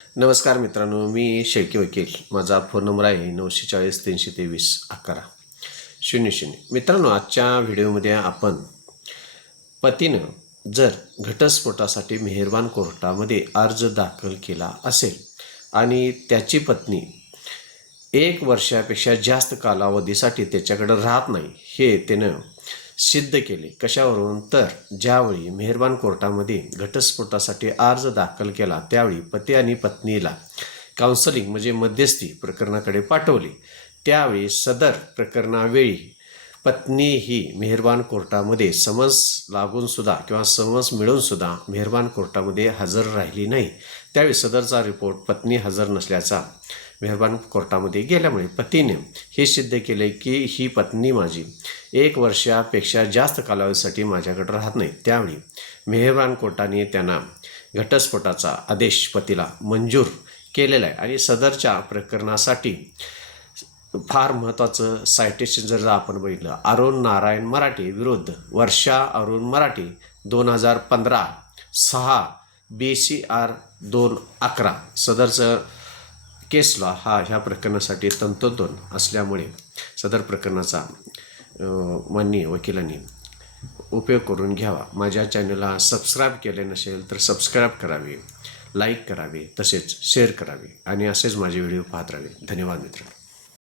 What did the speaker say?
नमस्कार मित्रांनो मी शेळके वकील. माझा फोन नंबर आहे नऊशे चाळीस तीनशे तेवीस अकरा. शून्य शून्य. मित्रांनो आजच्या व्हिडिओमध्ये आपण पतीनं जर घटस्फोटासाठी मेहरबान कोर्टामध्ये अर्ज दाखल केला असेल आणि त्याची पत्नी एक वर्षापेक्षा जास्त कालावधीसाठी त्याच्याकडं राहत नाही हे त्यानं सिद्ध केले. कशावरून? तर ज्यावेळी मेहरबान कोर्टामध्ये घटस्फोटासाठी अर्ज दाखल केला त्यावेळी पती आणि पत्नीला काउन्सलिंग म्हणजे मध्यस्थी प्रकरणाकडे पाठवले. त्यावेळी सदर प्रकरणावेळी पत्नी ही मेहरबान कोर्टामध्ये समन्स लागूनसुद्धा किंवा समन्स मिळूनसुद्धा मेहरबान कोर्टामध्ये हजर राहिली नाही. त्यावेळी सदरचा रिपोर्ट पत्नी हजर नसल्याचा मेहरबान कोर्टामध्ये गेल्यामुळे पतीने हे सिद्ध केले की ही पत्नी माझी एक वर्षापेक्षा जास्त कालावधीसाठी माझ्याकडे राहत नाही. त्यावेळी मेहरबान कोर्टाने त्यांना घटस्फोटाचा आदेश पतीला मंजूर केलेला आहे आणि सदरच्या प्रकरणासाठी फार महत्त्वाचं सायटेशन जर आपण बघितलं अरुण नारायण मराठे विरुद्ध वर्षा अरुण मराठे दोन हजार पंधरा सहा बी सी आर दोन अकरा सदरचं केसला हा ह्या प्रकरणासाठी तंतोतंत असल्यामुळे सदर प्रकरणाचा माननीय वकिलांनी उपयोग करून घ्यावा. माझ्या चॅनलला सबस्क्राईब केले नसेल तर सबस्क्राईब करावे लाईक करावे तसेच शेअर करावे आणि असेच माझे व्हिडिओ पाहत राहावे. धन्यवाद मित्रांनो.